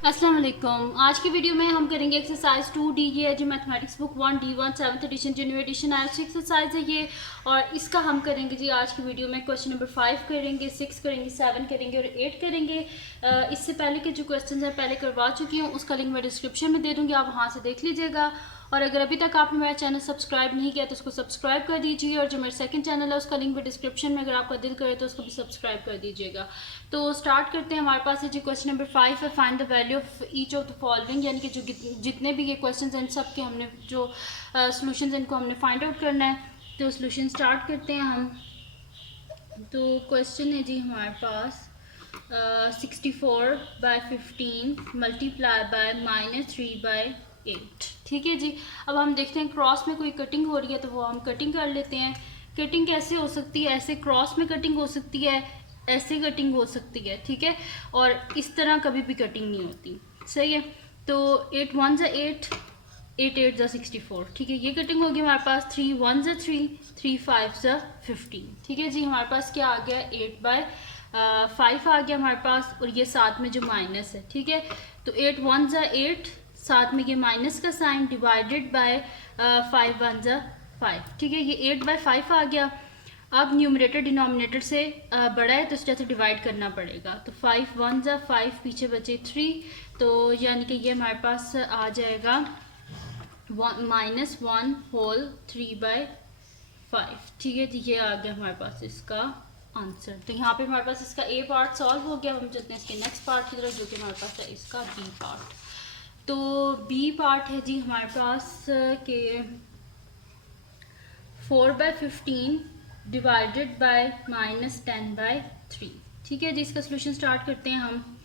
अस्सलाम वालेकुम। आज की वीडियो में हम करेंगे एक्सरसाइज 2D। ये है जो mathematics book 1D1 7th edition जो न्यू एडिशन आया उसकी एक्सरसाइज है ये। और इसका हम करेंगे जी आज की वीडियो में क्वेश्चन नंबर 5 करेंगे, 6 करेंगे, 7 करेंगे और 8 करेंगे। इससे पहले के जो क्वेश्चन हैं पहले करवा चुकी हूँ, उसका लिंक मैं डिस्क्रिप्शन में दे दूँगी, आप वहाँ से देख लीजिएगा। और अगर अभी तक आपने मेरा चैनल सब्सक्राइब नहीं किया तो उसको सब्सक्राइब कर दीजिए, और जो मेरा सेकंड चैनल है उसका लिंक भी डिस्क्रिप्शन में, अगर आपका दिल करे तो उसको भी सब्सक्राइब कर दीजिएगा। तो स्टार्ट करते हैं। हमारे पास है जी क्वेश्चन नंबर 5 है, find the value of each of the following, यानी कि जो जितने भी ये क्वेश्चन हैं सब के हमने जो सोल्यूशन इनको हमने फाइंड आउट करना है। तो सोल्यूशन स्टार्ट करते हैं हम। तो क्वेश्चन है जी हमारे पास 64/15 मल्टीप्लाई बाय -3/8। ठीक है जी। अब हम देखते हैं क्रॉस में कोई कटिंग हो रही है तो वो हम कटिंग कर लेते हैं। कटिंग कैसे हो सकती है? ऐसे क्रॉस में कटिंग हो सकती है, ऐसे कटिंग हो सकती है, ठीक है। और इस तरह कभी भी कटिंग नहीं होती, सही है। तो 8 1 ज़ा 8, 8 8 ज़ा 64, ठीक है। ये कटिंग होगी हमारे पास। 3 1 ज़ा 3, 3 5 ज़ा 15, ठीक है जी। हमारे पास क्या आ गया? 8/5 आ गया हमारे पास, और ये साथ में जो माइनस है, ठीक है। तो 8 1 ज़ा 8, साथ में ये माइनस का साइन, डिवाइडेड बाय 5 1 ज़ा 5, ठीक है। ये 8/5 आ गया। अब न्यूमरेटर डिनोमिनेटर से बड़ा है तो इस तरह से डिवाइड करना पड़ेगा। तो 5 1 ज़ा 5, पीछे बचे 3, तो यानी कि ये हमारे पास आ जाएगा -1 होल 3/5, ठीक है जी। ये आ गया हमारे पास इसका आंसर। तो यहाँ पे हमारे पास इसका ए पार्ट सॉल्व हो गया। हम चलते हैं इसके नेक्स्ट पार्ट की तरफ, जो कि हमारे पास है इसका बी पार्ट। तो बी पार्ट है जी हमारे पास के 4/15 डिवाइडेड बाय -10/3, ठीक है जी। इसका सोल्यूशन स्टार्ट करते हैं हम।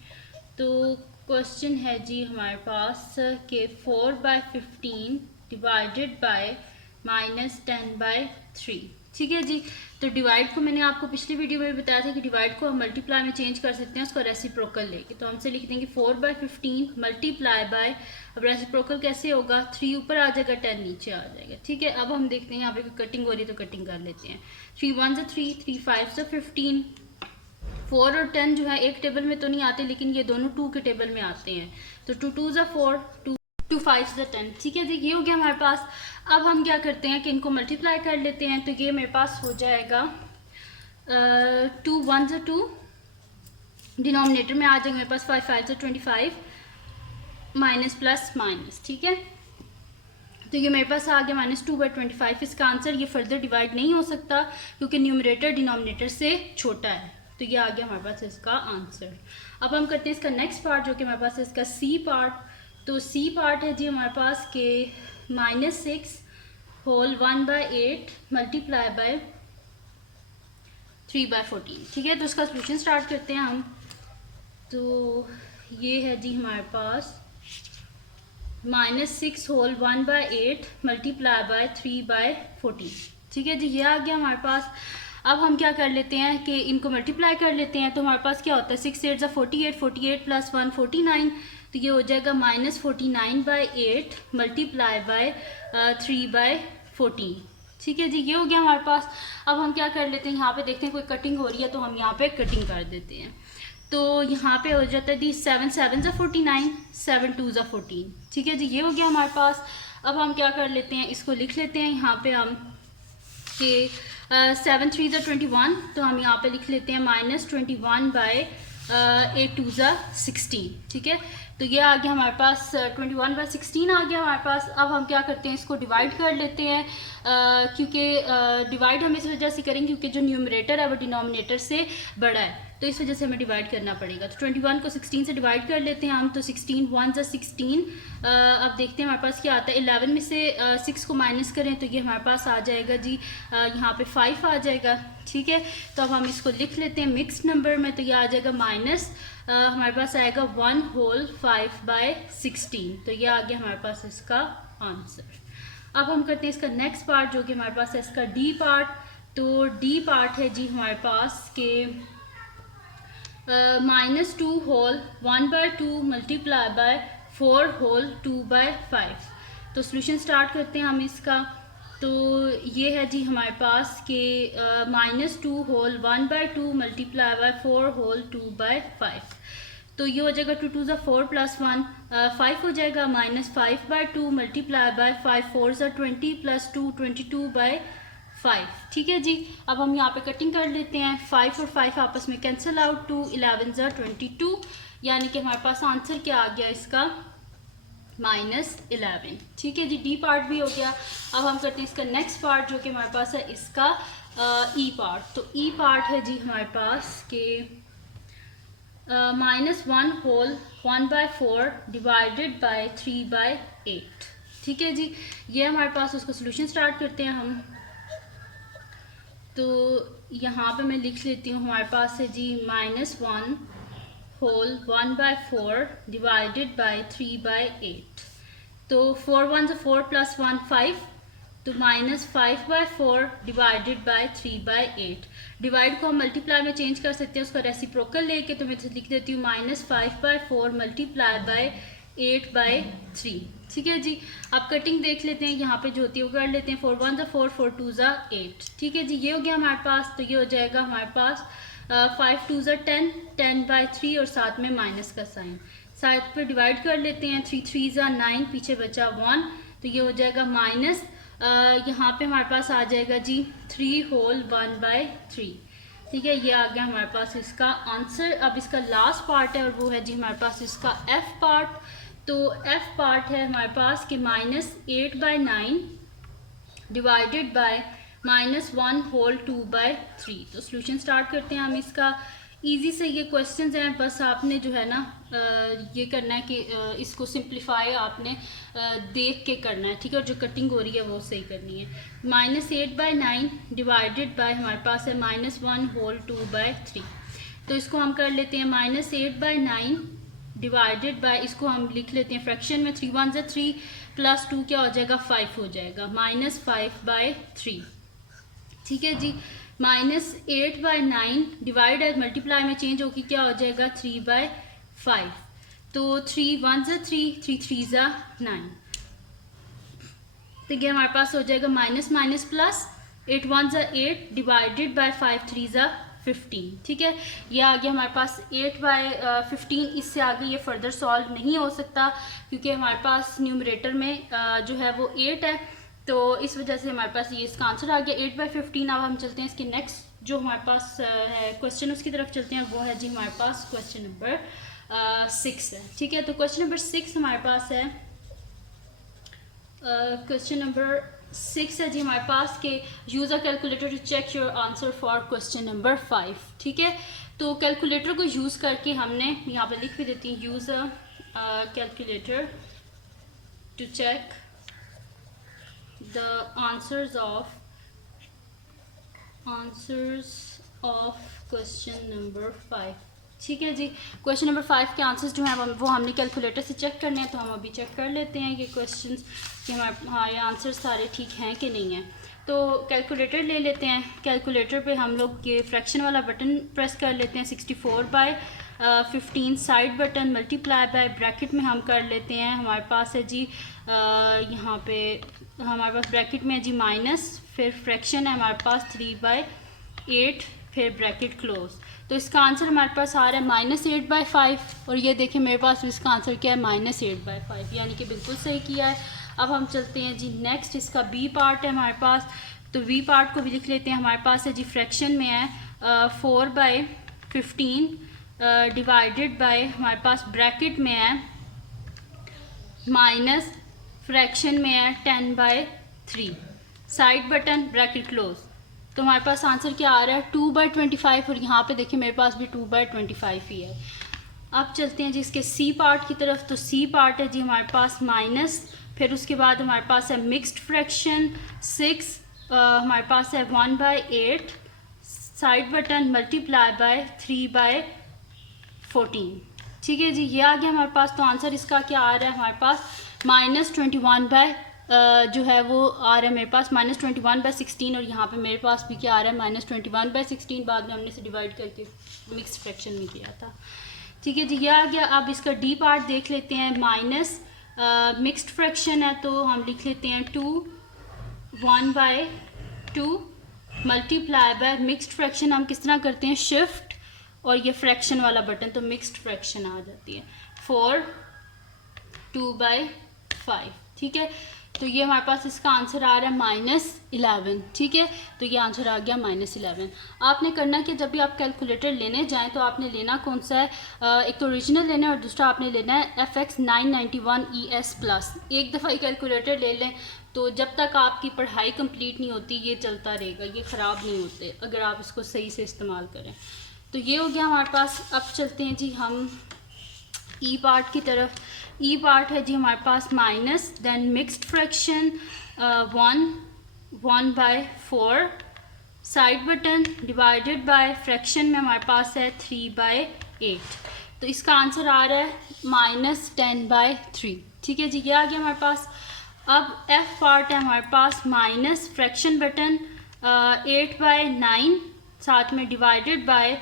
तो क्वेश्चन है जी हमारे पास कि 4/15 डिवाइडेड बाय -10/3, ठीक है जी। तो डिवाइड को मैंने आपको पिछली वीडियो में भी बताया था कि डिवाइड को हम मल्टीप्लाई में चेंज कर सकते हैं, उसको रेसिप्रोकल लेके। तो हमसे लिख देंगे 4/15 मल्टीप्लाई बाय, अब रेसिप्रोकल कैसे होगा? 3 ऊपर आ जाएगा, 10 नीचे आ जाएगा, ठीक है। अब हम देखते हैं यहाँ पे कोई कटिंग हो रही है तो कटिंग कर लेते हैं। 3 1 ज़ा 3, 3 5 ज़ा 15। 4 और 10 जो है एक टेबल में तो नहीं आते, लेकिन ये दोनों 2 के टेबल में आते हैं। तो 2 2 ज़ा 4, 2 5 ज़ा 10, ठीक है जी। ये हो गया हमारे पास। अब हम क्या करते हैं कि इनको मल्टीप्लाई कर लेते हैं। तो ये मेरे पास हो जाएगा 2 1 ज़ा 2, डिनोमिनेटर में आ जाएगा मेरे पास 5 5 ज़ा 25, माइनस प्लस माइनस, ठीक है। तो ये मेरे पास आ गया -2/25। इसका आंसर ये फर्दर डिवाइड नहीं हो सकता क्योंकि न्यूमरेटर डिनोमिनेटर से छोटा है। तो ये आ गया हमारे पास इसका आंसर। अब हम करते हैं इसका नेक्स्ट पार्ट, जो कि हमारे पास है इसका सी पार्ट। तो सी पार्ट है जी हमारे पास के -6 होल 1/8 मल्टीप्लाई बाय 3/14, ठीक है। तो इसका सोल्यूशन स्टार्ट करते हैं हम। तो ये है जी हमारे पास -6 होल 1/8 मल्टीप्लाई बाय 3/14, ठीक है जी। ये आ गया हमारे पास। अब हम क्या कर लेते हैं कि इनको मल्टीप्लाई कर लेते हैं। तो हमारे पास क्या होता है? 6 8 ज़ा 48, 48 प्लस 1 49, तो ये हो जाएगा -49/8 मल्टीप्लाई बाय 3/14, ठीक है जी। ये हो गया हमारे पास। अब हम क्या कर लेते हैं, यहाँ पे देखते हैं कोई कटिंग हो रही है तो हम यहाँ पे कटिंग कर देते हैं। तो यहाँ पे हो जाता है दी 7 7 ज़ा 49, 7 2 ज़ा 14, ठीक है जी। ये हो गया हमारे पास। अब हम क्या कर लेते हैं, इसको लिख लेते हैं यहाँ पे हम कि 7 3 ज़ा 21, तो हम यहाँ पे लिख लेते हैं -21/8 2 ज़ा 16, ठीक है। तो ये आ गया हमारे पास 21/16 आ गया हमारे पास। अब हम क्या करते हैं, इसको डिवाइड कर लेते हैं, क्योंकि डिवाइड हम इस वजह से करेंगे क्योंकि जो न्यूमरेटर है वो डिनोमिनेटर से बड़ा है, तो इस वजह से हमें डिवाइड करना पड़ेगा। तो 21 को 16 से डिवाइड कर लेते हैं हम। तो 16 1 ज़ा 16, अब देखते हैं हमारे पास क्या आता है। 11 में से 6 को माइनस करें तो ये हमारे पास आ जाएगा जी, यहाँ पे 5 आ जाएगा, ठीक है। तो अब हम इसको लिख लेते हैं मिक्स्ड नंबर में। तो ये आ जाएगा माइनस, हमारे पास आएगा 1 होल 5/16, तो ये आ गया हमारे पास इसका आंसर। अब हम करते हैं इसका नेक्स्ट पार्ट, जो कि हमारे पास है इसका डी पार्ट। तो डी पार्ट है जी हमारे पास के -2 होल 1/2 मल्टीप्लाई बाय 4 होल 2/5। तो सोल्यूशन स्टार्ट करते हैं हम इसका। तो ये है जी हमारे पास के -2 होल 1/2 मल्टीप्लाई बाय 4 होल 2/5। तो ये हो जाएगा 2 2 ज़ा 4 प्लस 1 5 हो जाएगा -5/2 मल्टीप्लाई बाय 5 4 ज़ा 20 प्लस 2 22/5। ठीक है जी। अब हम यहाँ पे कटिंग कर लेते हैं। 5 और 5 आपस में कैंसिल आउट, 2 11 ज़ा 22, यानी कि हमारे पास आंसर क्या आ गया इसका -11। ठीक है जी, डी पार्ट भी हो गया। अब हम करते हैं इसका नेक्स्ट पार्ट जो कि हमारे पास है इसका ई पार्ट। तो ई पार्ट है जी हमारे पास के -1 होल 1/4 डिवाइडेड बाय 3/8। ठीक है जी, ये हमारे पास उसका सोल्यूशन स्टार्ट करते हैं हम। तो यहाँ पे मैं लिख लेती हूँ, हमारे पास है जी -1 होल 1/4 डिवाइडेड बाय 3/8। तो 4 1 ज़ा 4 प्लस 1 5, तो -5/4 डिवाइडेड बाय 3/8। डिवाइड को हम मल्टीप्लाई में चेंज कर सकते हैं उसका रेसिप्रोकल लेके, तो मैं लिख देती हूँ -5/4 मल्टीप्लाई बाय 8/3। ठीक है जी। अब कटिंग देख लेते हैं, यहाँ पे जो होती है वो कर लेते हैं। 4 1 ज़ा 4 4 2 ज़ा 8। ठीक है जी, ये हो गया हमारे पास। तो ये हो जाएगा हमारे पास 5 2 ज़ा 10 10/3 और साथ में माइनस का साइन। साथ पे डिवाइड कर लेते हैं। 3 3 ज़ा 9, पीछे बचा 1, तो ये हो जाएगा माइनस यहाँ पे हमारे पास आ जाएगा जी 3 होल 1/3। ठीक है, ये आ गया हमारे पास इसका आंसर। अब इसका लास्ट पार्ट है और वो है जी हमारे पास इसका एफ पार्ट। तो एफ पार्ट है हमारे पास कि -8/9 डिवाइडेड बाय -1 होल 2/3। तो सोल्यूशन स्टार्ट करते हैं हम इसका। इजी से ये क्वेश्चंस हैं, बस आपने जो है ना ये करना है कि इसको सिंप्लीफाई आपने देख के करना है। ठीक है, और जो कटिंग हो रही है वो सही करनी है। -8/9 डिवाइडेड बाय हमारे पास है -1 होल 2/3। तो इसको हम कर लेते हैं -8/9 डिवाइडेड बाय, इसको हम लिख लेते हैं फ्रैक्शन में। 3 1 ज़ा 3 प्लस 2 क्या हो जाएगा 5 हो जाएगा, -5/3। ठीक है जी। -8/9 डिवाइड है मल्टीप्लाई में चेंज होगी, क्या हो जाएगा 3/5। तो 3 1 ज़ा 3 3 3 ज़ा 9, तो ये हमारे पास हो जाएगा माइनस माइनस प्लस। 8 1 ज़ा 8 डिवाइडेड बाय 5 3 ज़ा 15। ठीक है, ये आ गया हमारे पास 8/15। इससे आगे ये फर्दर सॉल्व नहीं हो सकता क्योंकि हमारे पास न्यूमरेटर में जो है वो 8 है, तो इस वजह से हमारे पास ये इसका आंसर आ गया 8/15। अब हम चलते हैं इसके नेक्स्ट जो हमारे पास है क्वेश्चन, उसकी तरफ चलते हैं। वो है जी हमारे पास क्वेश्चन नंबर 6 है। ठीक है, तो क्वेश्चन नंबर 6 हमारे पास है, क्वेश्चन नंबर 6 है जी हमारे पास के use a calculator to check your answer for question number 5। ठीक है, तो कैलकुलेटर को यूज़ करके हमने यहाँ पे लिख भी देती हूँ, use a calculator to check the answers of question number 5। ठीक है जी, क्वेश्चन नंबर 5 के आंसर्स जो हैं वो हमने कैलकुलेटर से चेक करने हैं। तो हम अभी चेक कर लेते हैं ये क्वेश्चंस कि हमारे हाँ ये आंसर्स सारे ठीक हैं कि नहीं हैं। तो कैलकुलेटर ले लेते हैं। कैलकुलेटर पे हम लोग ये फ्रैक्शन वाला बटन प्रेस कर लेते हैं। 64/15 side button multiply by bracket में हम कर लेते हैं। हमारे पास है जी यहाँ पे हमारे पास ब्रैकेट में है जी माइनस, फिर फ्रैक्शन है हमारे पास 3/8, फिर ब्रैकेट क्लोज। तो इसका आंसर हमारे पास आ रहा है -8/5 और ये देखें मेरे पास इसका आंसर क्या है -8/5, यानी कि बिल्कुल सही किया है। अब हम चलते हैं जी नेक्स्ट, इसका बी पार्ट है हमारे पास। तो बी पार्ट को भी लिख लेते हैं। हमारे पास है जी फ्रैक्शन में है 4/15 डिवाइडेड बाय हमारे पास ब्रैकेट में है माइनस, फ्रैक्शन में है 10/3 साइड बटन ब्रैकेट क्लोज। तो हमारे पास आंसर क्या आ रहा है 2/25 और यहाँ पे देखिए मेरे पास भी 2/25 ही है। अब चलते हैं जी इसके सी पार्ट की तरफ। तो सी पार्ट है जी हमारे पास माइनस, फिर उसके बाद हमारे पास है मिक्स्ड फ्रैक्शन 6, हमारे पास है 1/8 साइड बटन मल्टीप्लाई बाय 3/14। ठीक है जी, ये आ गया हमारे पास। तो आंसर इसका क्या आ रहा है हमारे पास -21 जो है वो आ रहा है मेरे पास -21/16 और यहाँ पे मेरे पास भी क्या आ रहा है -21/16। बाद में हमने से डिवाइड करके मिक्स फ्रैक्शन में किया था। ठीक है जी, ये आ गया। अब इसका डी पार्ट देख लेते हैं। माइनस मिक्स्ड फ्रैक्शन है तो हम लिख लेते हैं 1/2 मल्टीप्लाई बाय मिक्स्ड फ्रैक्शन हम किस तरह करते हैं शिफ्ट और ये फ्रैक्शन वाला बटन, तो मिक्स्ड फ्रैक्शन आ जाती है 4 2/5। ठीक है, तो ये हमारे पास इसका आंसर आ रहा है -11। ठीक है, तो ये आंसर आ गया -11। आपने करना कि जब भी आप कैलकुलेटर लेने जाएं तो आपने लेना कौन सा है, एक तो ओरिजिनल लेना है और दूसरा आपने लेना है FX 991 ES+। एक दफ़ा ही कैलकुलेटर ले लें तो जब तक आपकी पढ़ाई कंप्लीट नहीं होती ये चलता रहेगा, ये ख़राब नहीं होते अगर आप इसको सही से इस्तेमाल करें। तो ये हो गया हमारे पास। अब चलते हैं जी हम ई पार्ट की तरफ। ई पार्ट है जी हमारे पास minus, then mixed fraction 1/4, side button divided by fraction में हमारे पास है 3/8। तो इसका आंसर आ रहा है -10/3। ठीक है जी, ये आ गया हमारे पास। अब एफ पार्ट है हमारे पास माइनस फ्रैक्शन बटन 8/9, साथ में divided by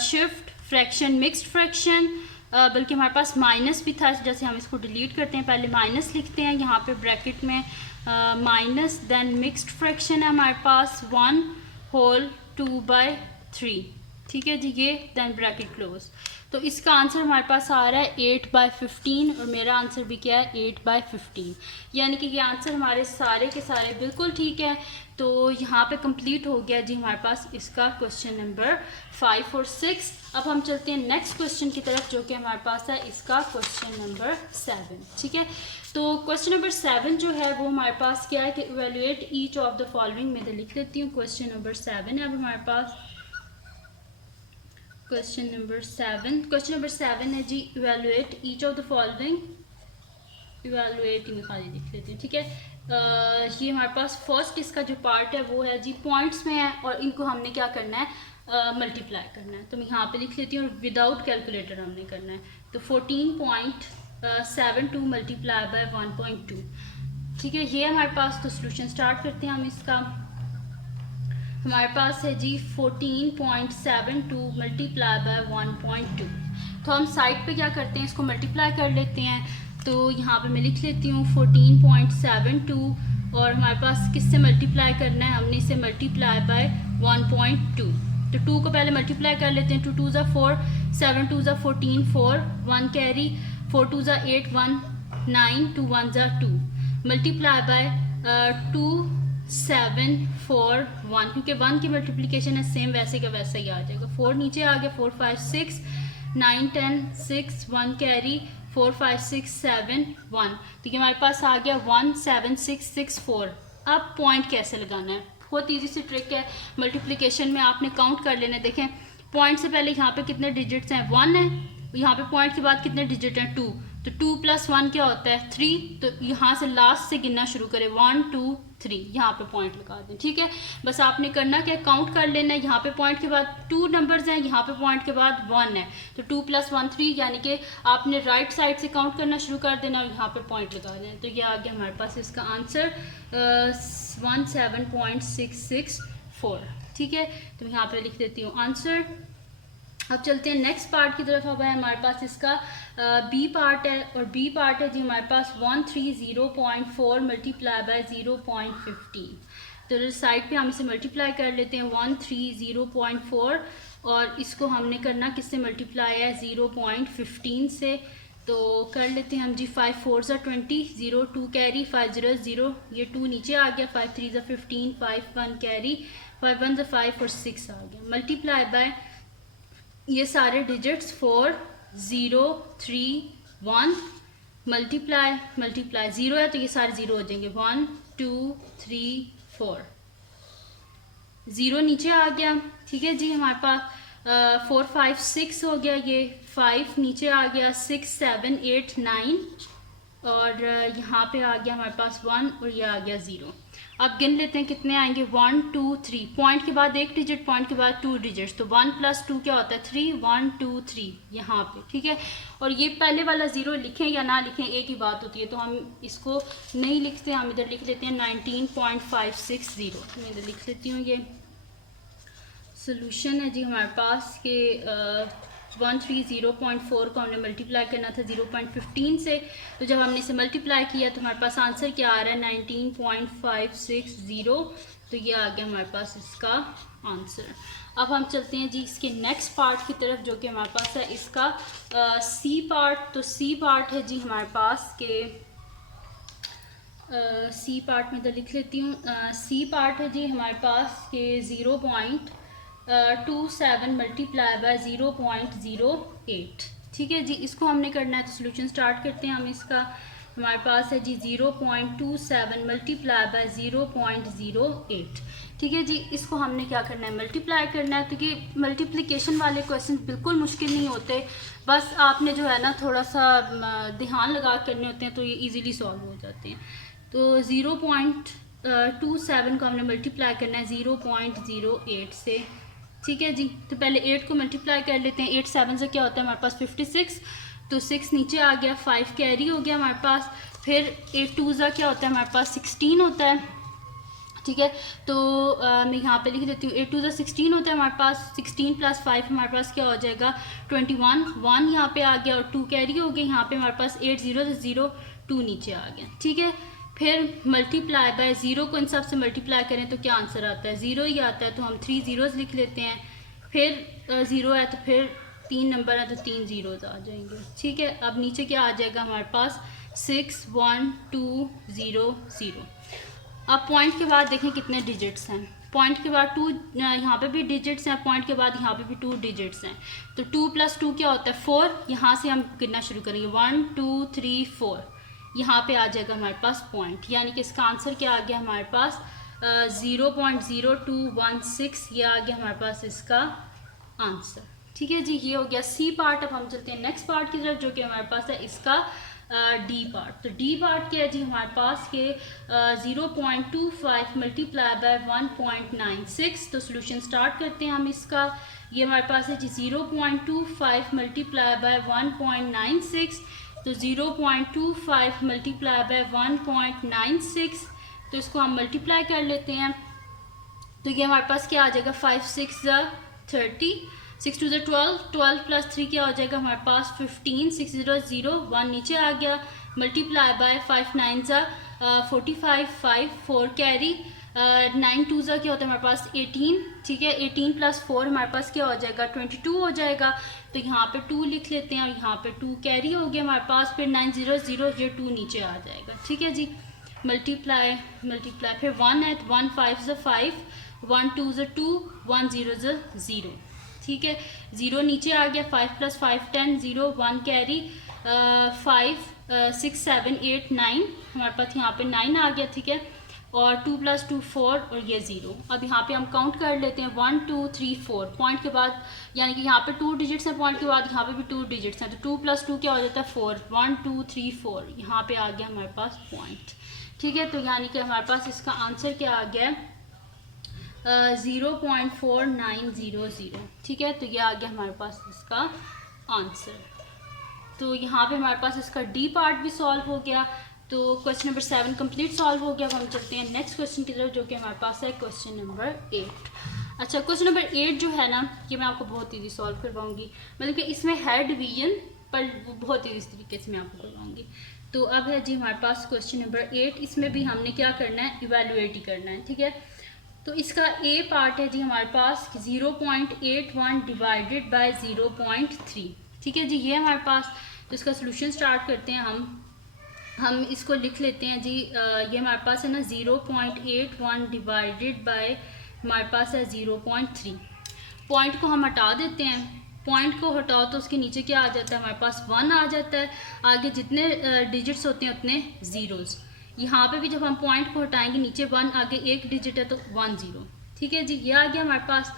shift fraction mixed fraction, बल्कि हमारे पास माइनस भी था, जैसे हम इसको डिलीट करते हैं, पहले माइनस लिखते हैं यहाँ पे ब्रैकेट में माइनस, देन मिक्स्ड फ्रैक्शन है हमारे पास 1/2/3। ठीक है जी, ये देन ब्रैकेट क्लोज। तो इसका आंसर हमारे पास आ रहा है 8/15 और मेरा आंसर भी क्या है 8/15, यानी कि ये आंसर हमारे सारे के सारे बिल्कुल ठीक है। तो यहाँ पे कंप्लीट हो गया जी हमारे पास इसका क्वेश्चन नंबर 5 और 6। अब हम चलते हैं नेक्स्ट क्वेश्चन की तरफ जो कि हमारे पास है इसका क्वेश्चन नंबर 7। ठीक है, तो क्वेश्चन नंबर 7 जो है वो हमारे पास क्या है कि evaluate each of the following में, तो लिख लेती हूँ क्वेश्चन नंबर 7 है अब हमारे पास। क्वेश्चन नंबर 7 है जी evaluate each of the following, evaluate खाली लिख लेते हैं। ठीक है, ये हमारे पास फर्स्ट इसका जो पार्ट है वो है जी पॉइंट्स में है और इनको हमने क्या करना है मल्टीप्लाई करना है। तो मैं यहाँ पे लिख लेती हूँ और विदाउट कैलकुलेटर हमने करना है। तो 14.72 मल्टीप्लाई बाय 1.2। ठीक है, ये हमारे पास। तो सोल्यूशन स्टार्ट करते हैं हम इसका। हमारे पास है जी 14.72 मल्टीप्लाई बाय 1.2। तो हम साइड पे क्या करते हैं, इसको मल्टीप्लाई कर लेते हैं। तो यहाँ पे मैं लिख लेती हूँ 14.72 और हमारे पास किससे मल्टीप्लाई करना है, हमने इसे मल्टीप्लाई बाय 1.2। तो 2 को पहले मल्टीप्लाई कर लेते हैं। 2 2 ज़ा 4, 7 2 ज़ा 14, 4 1 कैरी, 4 2 ज़ा 8 1 9, 2 1 ज़ा 2 मल्टीप्लाई बाय 2 7 4 1, क्योंकि 1 की मल्टीप्लिकेशन है सेम वैसे का वैसा ही आ जाएगा। 4 नीचे आ गया, 4 5 6 9 10 6 1 कैरी, 4 5 6 7 1। तो ये हमारे पास आ गया 1 7 6 6 4। अब पॉइंट कैसे लगाना है, बहुत ईजी सी ट्रिक है। मल्टीप्लिकेशन में आपने काउंट कर लेना। देखें पॉइंट से पहले यहाँ पे कितने डिजिट्स हैं, 1 है। यहाँ पे पॉइंट के बाद कितने डिजिट हैं, 2। तो 2 + 1 क्या होता है 3। तो यहाँ से लास्ट से गिनना शुरू करें, 1 2 3, यहाँ पे पॉइंट लगा दें। ठीक है, बस आपने करना क्या, काउंट कर लेना है। यहाँ पे पॉइंट के बाद 2 नंबर्स हैं, यहाँ पे पॉइंट के बाद 1 है। तो 2 + 1 3, यानी कि आपने राइट साइड से काउंट करना शुरू कर देना और यहाँ पे पॉइंट लगा देना। तो ये आ गया हमारे पास इसका आंसर 17.664। ठीक है, तो यहाँ पे लिख देती हूँ आंसर। अब चलते हैं नेक्स्ट पार्ट की तरफ। अब है हमारे पास इसका बी पार्ट है और बी पार्ट है जी हमारे पास 130.4 मल्टीप्लाई बाय 0.15। तो साइड पे हम इसे मल्टीप्लाई कर लेते हैं 130.4 और इसको हमने करना किससे मल्टीप्लाई है 0.15 से। तो कर लेते हैं हम जी 5 4 ज़ा 20, 0 2 कैरी, 5 0 0, ये 2 नीचे आ गया, 5 3 ज़ा 15, 5 1 कैरी, 5 1 ज़ा 5 और 6 आ गया। मल्टीप्लाई बाय ये सारे डिजिट्स 4 0 3 1 मल्टीप्लाई 0 है तो ये सारे 0 हो जाएंगे, 1 2 3 4, 0 नीचे आ गया। ठीक है जी, हमारे पास 4 5 6 हो गया, ये 5 नीचे आ गया, 6 7 8 9 और यहाँ पे आ गया हमारे पास 1 और ये आ गया 0। अब गिन लेते हैं कितने आएंगे, 1 2 3, पॉइंट के बाद एक डिजिट, पॉइंट के बाद 2 डिजिट्स, तो 1 + 2 क्या होता है 3, 1 2 3 यहाँ पे। ठीक है, और ये पहले वाला 0 लिखें या ना लिखें एक ही बात होती है, तो हम इसको नहीं लिखते, हम इधर लिख लेते हैं 19.560। मैं इधर लिख लेती हूँ। ये सोल्यूशन है जी हमारे पास के 130.4 को हमने मल्टीप्लाई करना था 0.15 से। तो जब हमने इसे मल्टीप्लाई किया तो हमारे पास आंसर क्या आ रहा है 19.560। तो ये आ गया हमारे पास इसका आंसर। अब हम चलते हैं जी इसके नेक्स्ट पार्ट की तरफ, जो कि हमारे पास है इसका सी पार्ट। तो सी पार्ट है जी हमारे पास के सी पार्ट में तो लिख लेती हूँ। सी पार्ट है जी हमारे पास के 0.27 मल्टीप्लाई बाय 0.08। ठीक है जी, इसको हमने करना है। तो सोल्यूशन स्टार्ट करते हैं हम इसका। हमारे पास है जी 0.27 मल्टीप्लाई बाय 0.08। ठीक है जी, इसको हमने क्या करना है, मल्टीप्लाई करना है। तो ये मल्टीप्लिकेशन वाले क्वेश्चन बिल्कुल मुश्किल नहीं होते, बस आपने जो है ना थोड़ा सा ध्यान लगा करने होते हैं, तो ये इजीली सॉल्व हो जाते हैं। तो 0.27 को हमने मल्टीप्लाई करना है 0.08 से। ठीक है जी, तो पहले 8 को मल्टीप्लाई कर लेते हैं। 8 7 से क्या होता है हमारे पास 56, तो 6 नीचे आ गया, 5 कैरी हो गया हमारे पास। फिर 8 2 ज़ा क्या होता है हमारे पास 16 होता है। ठीक है, तो मैं यहाँ पे लिख देती हूँ 8 2 ज़ा 16 होता है हमारे पास। 16 + 5 हमारे पास क्या हो जाएगा 21। 1 यहाँ पे आ गया और 2 कैरी हो गए। यहाँ पे हमारे पास 8 0 0 2 नीचे आ गया। ठीक है, फिर मल्टीप्लाई बाय 0 को इन सब से मल्टीप्लाई करें तो क्या आंसर आता है, 0 ही आता है। तो हम 3 ज़ीरोज़ लिख लेते हैं। फिर 0 है तो फिर 3 नंबर है तो 3 ज़ीरोज़ आ जाएंगे। ठीक है, अब नीचे क्या आ जाएगा हमारे पास 6 1 2 0 0। अब पॉइंट के बाद देखें कितने डिजिट्स हैं। पॉइंट के बाद 2 यहाँ पे भी डिजिट्स हैं, पॉइंट के बाद यहाँ पे भी 2 डिजिट्स हैं। तो 2 + 2 क्या होता है 4। यहाँ से हम गिनना शुरू करेंगे 1 2 3 4। यहाँ पे आ जाएगा हमारे पास पॉइंट, यानी कि इसका आंसर क्या आ गया हमारे पास 0.0216। ये आ गया हमारे पास इसका आंसर। ठीक है जी, ये हो गया सी पार्ट। अब हम चलते हैं नेक्स्ट पार्ट की तरफ, जो कि हमारे पास है इसका डी पार्ट। तो डी पार्ट क्या है जी हमारे पास के 0.25 मल्टीप्लाई बाय 1.96। तो सोल्यूशन स्टार्ट करते हैं हम इसका। ये हमारे पास है जी 0.25 मल्टीप्लाई बाय 1.96। तो 0.25 मल्टीप्लाई बाय 1.96, तो इसको हम मल्टीप्लाई कर लेते हैं। तो ये हमारे पास क्या आ जाएगा 5 6 30, 6 2 12, 12 + 3 क्या हो जाएगा हमारे पास 15, 6 0 0 1 नीचे आ गया। मल्टीप्लाई बाय 5 9 45, 5 4 कैरी, 9 2 क्या होता है हमारे पास 18। ठीक है, 18 + 4 हमारे पास क्या हो जाएगा 22 हो जाएगा। तो यहाँ पे 2 लिख लेते हैं और यहाँ पे 2 कैरी हो गया हमारे पास। फिर 9 0 0 ये 2 नीचे आ जाएगा। ठीक है जी, मल्टीप्लाई फिर 1 है तो 1 5 5, 1 2 2, 1 0 0। ठीक है, 0 नीचे आ गया। 5 + 5 10 0 1 कैरी, 5 6 7 8 9 हमारे पास यहाँ पे 9 आ गया। ठीक है, और 2 + 2 4 और ये 0। अब यहाँ पे हम काउंट कर लेते हैं 1 2 3 4 पॉइंट के बाद, यानी कि यहाँ पे 2 डिजिट्स हैं, पॉइंट के बाद यहाँ पे भी 2 डिजिट्स हैं। तो 2 + 2 क्या हो जाता है 4, 1 2 3 4 यहाँ पे आ गया हमारे पास पॉइंट। ठीक है, तो यानी कि हमारे पास इसका आंसर क्या आ गया 0.4900। ठीक है, तो ये आ गया हमारे पास इसका आंसर। तो यहाँ पे हमारे पास इसका डी पार्ट भी सॉल्व हो गया। तो क्वेश्चन नंबर 7 कंप्लीट सॉल्व हो गया। अब हम चलते हैं नेक्स्ट क्वेश्चन की तरफ, जो कि हमारे पास है क्वेश्चन नंबर 8। अच्छा, क्वेश्चन नंबर 8 जो है ना, ये मैं आपको बहुत ईजी सॉल्व करवाऊंगी। मतलब कि इसमें है डिवीजन, पर बहुत ईजी तरीके से मैं आपको करवाऊंगी। तो अब है जी हमारे पास क्वेश्चन नंबर 8। इसमें भी हमने क्या करना है, इवेलुएट ही करना है। ठीक है, तो इसका ए पार्ट है जी हमारे पास 0.81 डिवाइडेड बाय 0.3। ठीक है जी, ये हमारे पास। तो इसका सोल्यूशन स्टार्ट करते हैं हम इसको लिख लेते हैं जी। ये हमारे पास है ना 0.81 डिवाइडेड बाय हमारे पास है 0.3। पॉइंट को हम हटा देते हैं। पॉइंट को हटाओ तो उसके नीचे क्या आ जाता है हमारे पास 1 आ जाता है। आगे जितने डिजिट्स होते हैं उतने ज़ीरोज़। यहाँ पे भी जब हम पॉइंट को हटाएंगे नीचे 1, आगे एक डिजिट है तो 1 0। ठीक है जी, ये आ गया हमारे पास।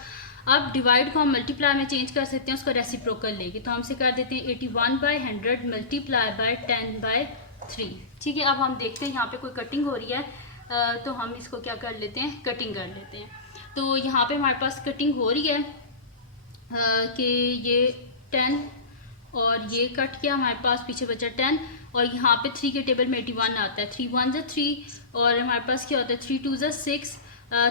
अब डिवाइड को हम मल्टीप्लाई में चेंज कर सकते हैं, उसका रेसिप्रोकल लेके। तो हमसे कर देते हैं 81/100 मल्टीप्लाई बाय 10/3। ठीक है, अब हम देखते हैं यहाँ पे कोई कटिंग हो रही है, तो हम इसको क्या कर लेते हैं, कटिंग कर लेते हैं। तो यहाँ पे हमारे पास कटिंग हो रही है कि ये 10 और ये कट किया, हमारे पास पीछे बचा 10 और यहाँ पे 3 के टेबल में 81 आता है। 3 1 3 और हमारे पास क्या होता है 3 2 6,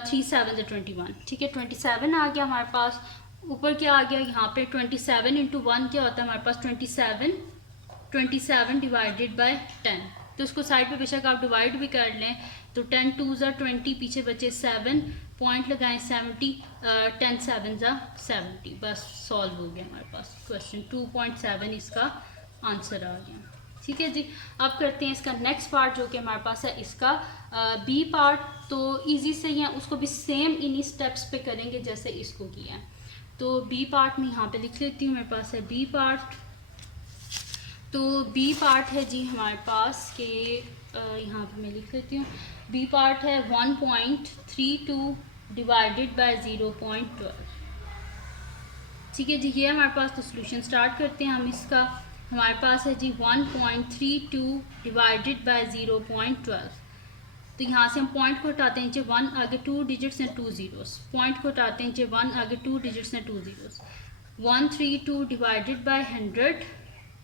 3 7 21। ठीक है, 27 आ गया हमारे पास। ऊपर क्या आ गया यहाँ पे 27 × 1 क्या होता है हमारे पास 27 डिवाइडेड बाय 10। तो उसको साइड पे बेशक आप डिवाइड भी कर लें। तो 10 2 ज़ा 20, पीछे बचे 7, पॉइंट लगाएं 70, 10 7 ज़ा 70, बस सॉल्व हो गया हमारे पास क्वेश्चन। 2.7 इसका आंसर आ गया। ठीक है जी। अब करते हैं इसका नेक्स्ट पार्ट जो कि हमारे पास है इसका बी पार्ट। तो इजी से ही है, उसको भी सेम इन्हीं स्टेप्स पे करेंगे जैसे इसको किया है। तो बी पार्ट में यहाँ पे लिख लेती हूँ, मेरे पास है बी पार्ट। तो बी पार्ट है जी हमारे पास के यहाँ पे मैं लिख लेती हूँ, बी पार्ट है 1.32 डिवाइडेड बाय 0.12। ठीक है जी, ये हमारे पास। तो सोल्यूशन स्टार्ट करते हैं हम इसका। हमारे पास है जी 1.32 डिवाइडेड बाय 0.12। तो यहाँ से हम पॉइंट को हटाते हैं नीचे 1 आगे 2 डिजिट्स हैं 2 ज़ीरोस, पॉइंट को हटाते हैं नीचे 1 आगे 2 डिजिट्स हैं 2 ज़ीरोस। 132 डिवाइडेड बाय 100,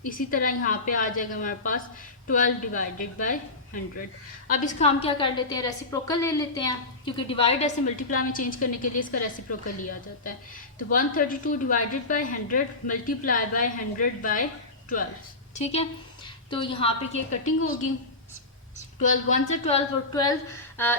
इसी तरह यहाँ पे आ जाएगा हमारे पास 12 डिवाइडेड बाय 100। अब इसका हम क्या कर लेते हैं, रेसिप्रोकल ले लेते हैं, क्योंकि डिवाइड ऐसे मल्टीप्लाई में चेंज करने के लिए इसका रेसिप्रोकल लिया जाता है। तो 132 divided by 100 multiply by 100 by 12। ठीक है, तो यहाँ पे ये कटिंग होगी, 12 1 से 12 और 12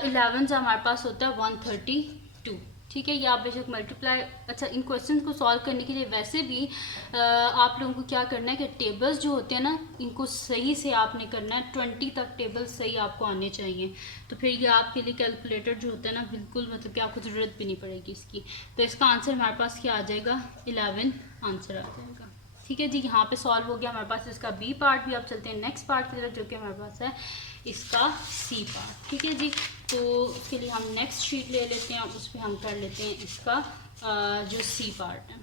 11 से हमारे पास होता है 132। ठीक है, ये आप बेशक मल्टीप्लाई। अच्छा, इन क्वेश्चन को सॉल्व करने के लिए वैसे भी आप लोगों को क्या करना है कि टेबल्स जो होते हैं ना, इनको सही से आपने करना है, 20 तक टेबल सही आपको आने चाहिए। तो फिर ये आपके लिए कैलकुलेटर जो होता है ना, बिल्कुल मतलब कि आपको ज़रूरत भी नहीं पड़ेगी इसकी। तो इसका आंसर हमारे पास क्या आ जाएगा, 11 आंसर आ जाएगा। ठीक है जी, यहाँ पे सॉल्व हो गया हमारे पास इसका बी पार्ट भी। अब चलते हैं नेक्स्ट पार्ट की तरफ जो कि हमारे पास है इसका सी पार्ट। ठीक है जी, तो उसके लिए हम नेक्स्ट शीट ले लेते हैं, उस पर हम कर लेते हैं इसका जो सी पार्ट है।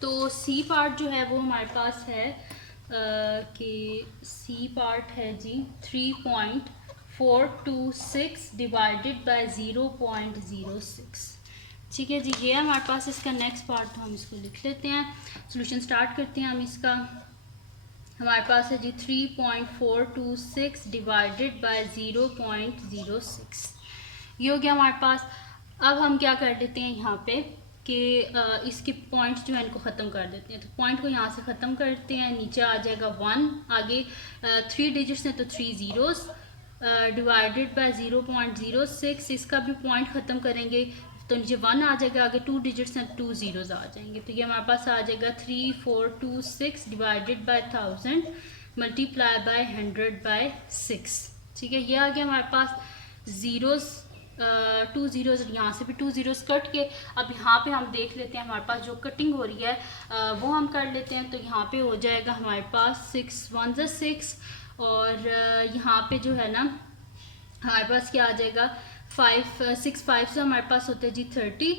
तो सी पार्ट जो है वो हमारे पास है कि सी पार्ट है जी 3.426 डिवाइडेड बाय 0.06। ठीक है जी, ये हमारे पास इसका नेक्स्ट पार्ट, तो हम इसको लिख लेते हैं। सॉल्यूशन स्टार्ट करते हैं हम इसका। हमारे पास है जी 3.426 डिवाइडेड बाय 0.06, ये हो गया हमारे पास। अब हम क्या कर लेते हैं यहाँ पे कि इसके पॉइंट्स जो है इनको ख़त्म कर देते हैं। तो पॉइंट को यहाँ से ख़त्म करते हैं, नीचे आ जाएगा 1, आगे 3 डिजिट्स हैं तो 3 ज़ीरोस, डिवाइडेड बाय 0.06, इसका भी पॉइंट ख़त्म करेंगे तो नीचे 1 आ जाएगा, आगे 2 डिजिट्स हैं 2 ज़ीरोज़ आ जाएंगे। तो ये हमारे पास आ जाएगा 3426 divided by 1000 multiply by 100 by 6। ठीक है, ये आ गया हमारे पास ज़ीरोज़, 2 ज़ीरोज़, यहाँ से भी 2 ज़ीरोज़ कट के। अब यहाँ पे हम देख लेते हैं हमारे पास जो कटिंग हो रही है वो हम कर लेते हैं। तो यहाँ पे हो जाएगा हमारे पास 6 1 ज़ा 6, और यहाँ पे जो है ना हमारे पास क्या आ जाएगा 5 6 5 से हमारे पास होता है जी 30,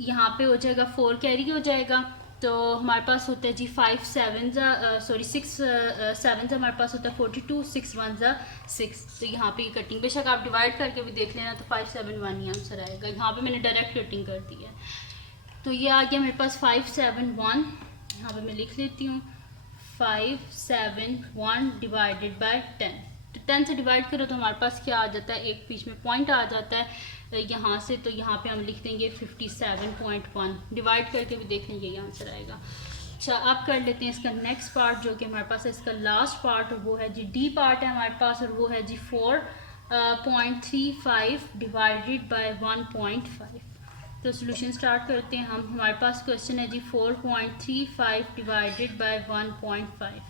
यहाँ पे हो जाएगा 4 कैरी हो जाएगा। तो हमारे पास होता है जी 5 7 सॉरी 6 7 से हमारे पास होता है 42, 6 1 ज़ा 6। तो यहाँ पे कटिंग बेशक आप डिवाइड करके भी देख लेना, तो 5 7 1 ही आंसर आएगा। यहाँ पे मैंने डायरेक्ट कटिंग कर दी है। तो ये आ गया मेरे पास 5 7 1, यहाँ पे मैं लिख लेती हूँ 5 7 1 डिवाइडेड बाय 10। तो 10 से डिवाइड करो तो हमारे पास क्या आ जाता है, एक बीच में पॉइंट आ जाता है यहाँ से। तो यहाँ पे हम लिख देंगे 57.1, डिवाइड करके भी देख लेंगे ये आंसर आएगा। अच्छा, अब कर लेते हैं इसका नेक्स्ट पार्ट जो कि हमारे पास है इसका लास्ट पार्ट, और वो है जी डी पार्ट है हमारे पास, और वो है जी 4.35 डिवाइडेड बाय 1.5। तो सोल्यूशन स्टार्ट करते हैं हम। हमारे पास क्वेश्चन है जी 4.35 डिवाइडेड बाय 1.5।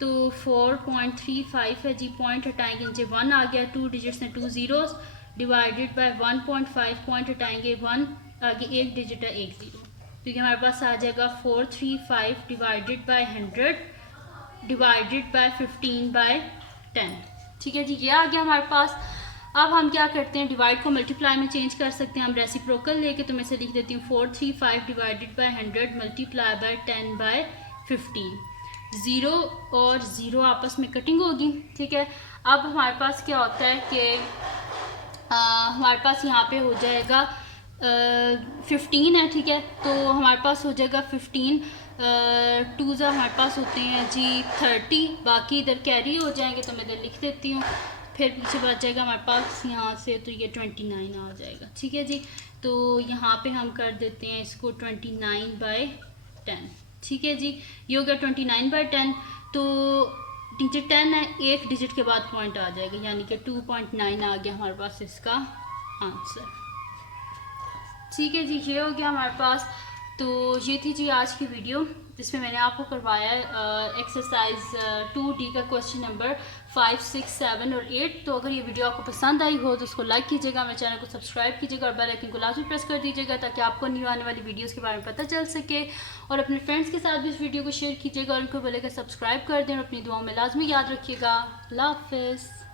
तो 4.35 है जी, पॉइंट हटाएंगे नीचे 1 आ गया, 2 डिजिट्स हैं 2 ज़ीरोज़, डिवाइडेड बाय 1.5, पॉइंट हटाएंगे 1, आगे 1 डिजिट है 1 ज़ीरो। तो ये हमारे पास आ जाएगा 435 divided by 100 divided by 15 by 10। ठीक है जी, ये आ गया हमारे पास। अब हम क्या करते हैं, डिवाइड को मल्टीप्लाई में चेंज कर सकते हैं हम रेसिप्रोकल लेके। तो मैं से लिख देती हूँ 435 divided by 100 multiply by 10 by 15। 0 और 0 आपस में कटिंग होगी। ठीक है, अब हमारे पास क्या होता है कि हमारे पास यहाँ पे हो जाएगा 15 है। ठीक है, तो हमारे पास हो जाएगा 15, 2 ज़ा हमारे पास होते हैं जी 30, बाकी इधर कैरी हो जाएंगे। तो मैं इधर लिख देती हूँ, फिर पीछे बच जाएगा हमारे पास यहाँ से, तो ये 29 आ जाएगा। ठीक है जी, तो यहाँ पे हम कर देते हैं इसको 29 बाय 10। ठीक है जी, ये हो गया 29 बाय 10। तो डिजिट 10 है, एक डिजिट के बाद पॉइंट आ जाएगा, यानी कि 2.9 आ गया हमारे पास इसका आंसर। ठीक है जी, ये हो गया हमारे पास। तो ये थी जी आज की वीडियो, जिसमें मैंने आपको करवाया एक्सरसाइज 2D का क्वेश्चन नंबर 5, 6, 7 और 8। तो अगर ये वीडियो आपको पसंद आई हो तो उसको लाइक कीजिएगा, मेरे चैनल को सब्सक्राइब कीजिएगा और बेल आइकन को लाजमी प्रेस कर दीजिएगा, ताकि आपको न्यू आने वाली वीडियोस के बारे में पता चल सके। और अपने फ्रेंड्स के साथ भी इस वीडियो को शेयर कीजिएगा और उनको बोलेगा सब्सक्राइब कर दें, और अपनी दुआओं में लाजमी याद रखिएगा। अल्लाह हाफिज़।